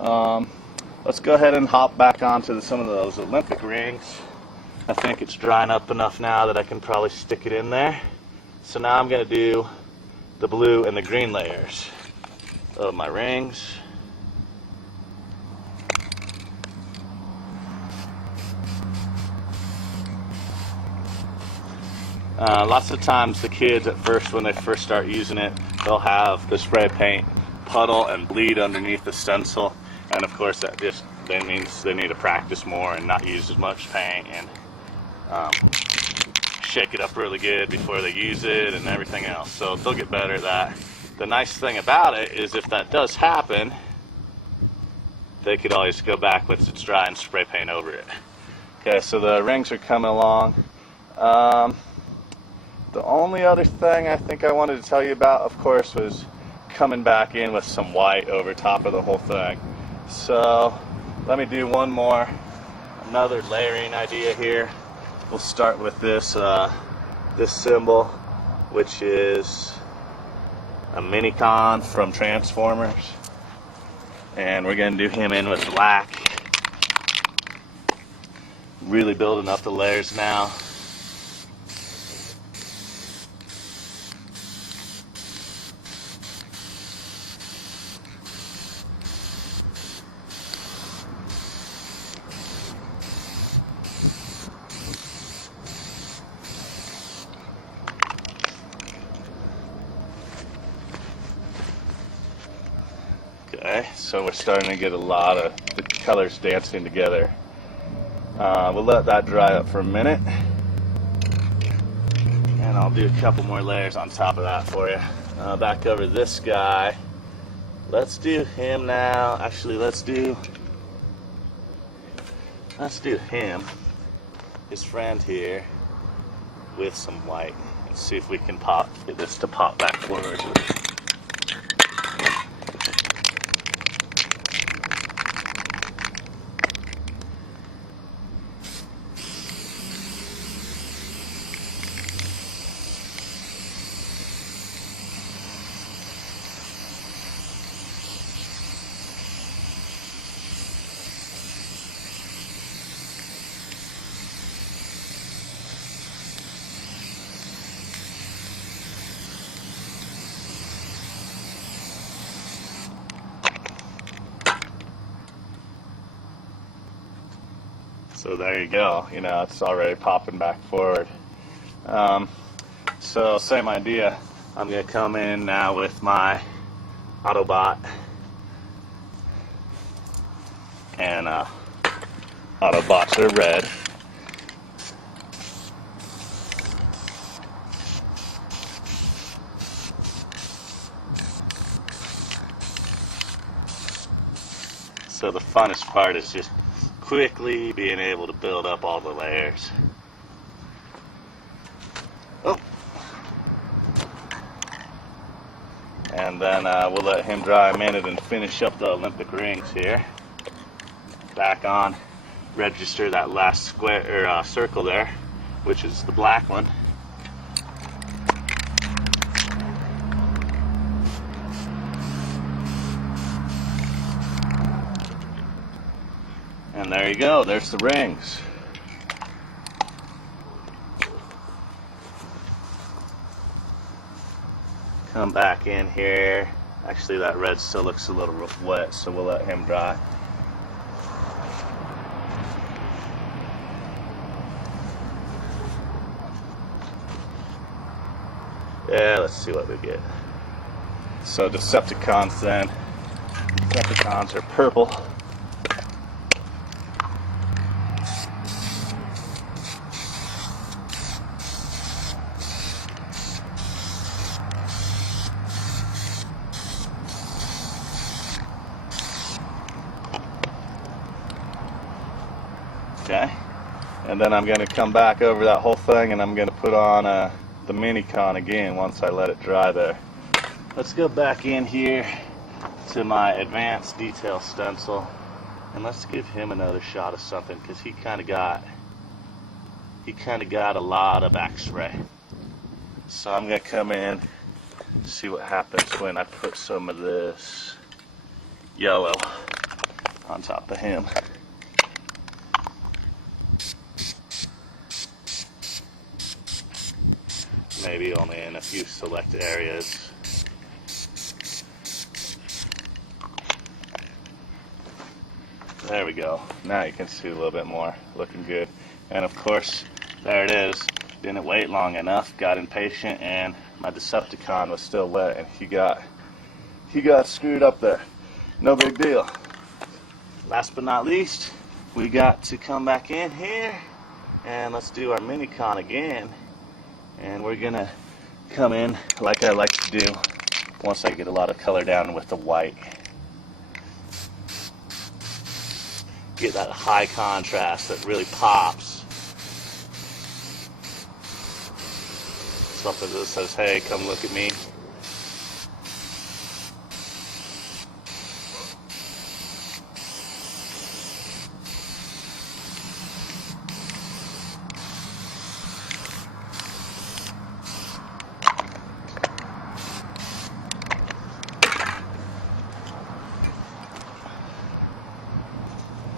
Let's go ahead and hop back onto some of those Olympic rings. I think it's drying up enough now that I can probably stick it in there. So now I'm going to do the blue and the green layers of my rings. Lots of times the kids at first, when they first start using it, they'll have the spray paint puddle and bleed underneath the stencil, and of course that just means they need to practice more and not use as much paint and shake it up really good before they use it and everything else. So they'll get better at that. The nice thing about it is if that does happen, they could always go back once it's dry and spray paint over it. Okay, so the rings are coming along. The only other thing I think I wanted to tell you about, of course, was coming back in with some white over top of the whole thing. So let me do another layering idea here. We'll start with this symbol, which is a Minicon from Transformers, and we're going to do him in with black. Really building up the layers now. Okay, so we're starting to get a lot of the colors dancing together. We'll let that dry up for a minute, and I'll do a couple more layers on top of that for you. Back over this guy. Let's do him now. Actually, let's do him, his friend here, with some white, and see if we can get this to pop back forward. So there you go, it's already popping back forward. So same idea. I'm going to come in now with my Autobot, and Autobots are red. So the funnest part is just quickly being able to build up all the layers. Oh. And then we'll let him dry a minute and finish up the Olympic rings here. Back on, register that last square or circle there, which is the black one. And there you go, there's the rings. Come back in here. Actually, that red still looks a little wet, so we'll let him dry. Yeah, let's see what we get. So Decepticons then. Decepticons are purple. Okay, and then I'm going to come back over that whole thing, and I'm going to put on the Minicon again once I let it dry there. Let's go back in here to my advanced detail stencil, and let's give him another shot of something, because he kind of got a lot of back spray. So I'm going to come in, see what happens when I put some of this yellow on top of him. Maybe only in a few select areas. There we go. Now you can see a little bit more. Looking good. And of course, there it is. Didn't wait long enough. Got impatient, and my Decepticon was still wet, and he got screwed up there. No big deal. Last but not least, we got to come back in here, and let's do our Minicon again. And we're gonna come in like I like to do once I get a lot of color down with the white. Get that high contrast that really pops. Something that says, hey, come look at me.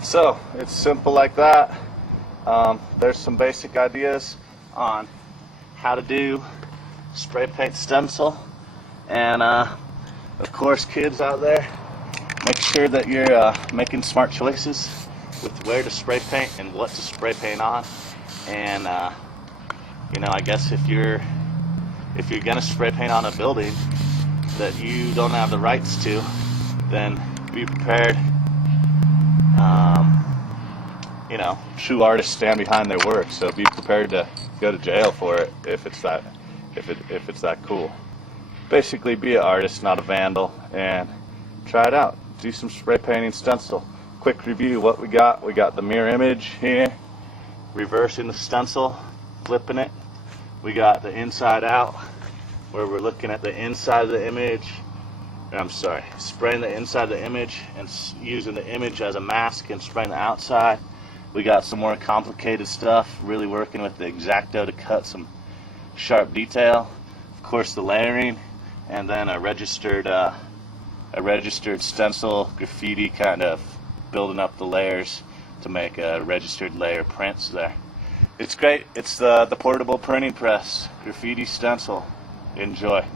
So it's simple like that. There's some basic ideas on how to do spray paint stencil, and of course, kids out there, make sure that you're making smart choices with where to spray paint and what to spray paint on. And you know, I guess if you're gonna spray paint on a building that you don't have the rights to, then be prepared. You know, true artists stand behind their work, so be prepared to go to jail for it if it's that cool. Basically, be an artist, not a vandal, and try it out. Do some spray painting stencil. Quick review: what we got? We got the mirror image here, reversing the stencil, flipping it. We got the inside out, where we're looking at the inside of the image. I'm sorry, spraying the inside of the image and using the image as a mask and spraying the outside. We got some more complicated stuff, really working with the X-Acto to cut some sharp detail. Of course, the layering, and then a registered stencil graffiti, kind of building up the layers to make a registered layer prints there. It's great. It's the portable printing press graffiti stencil. Enjoy.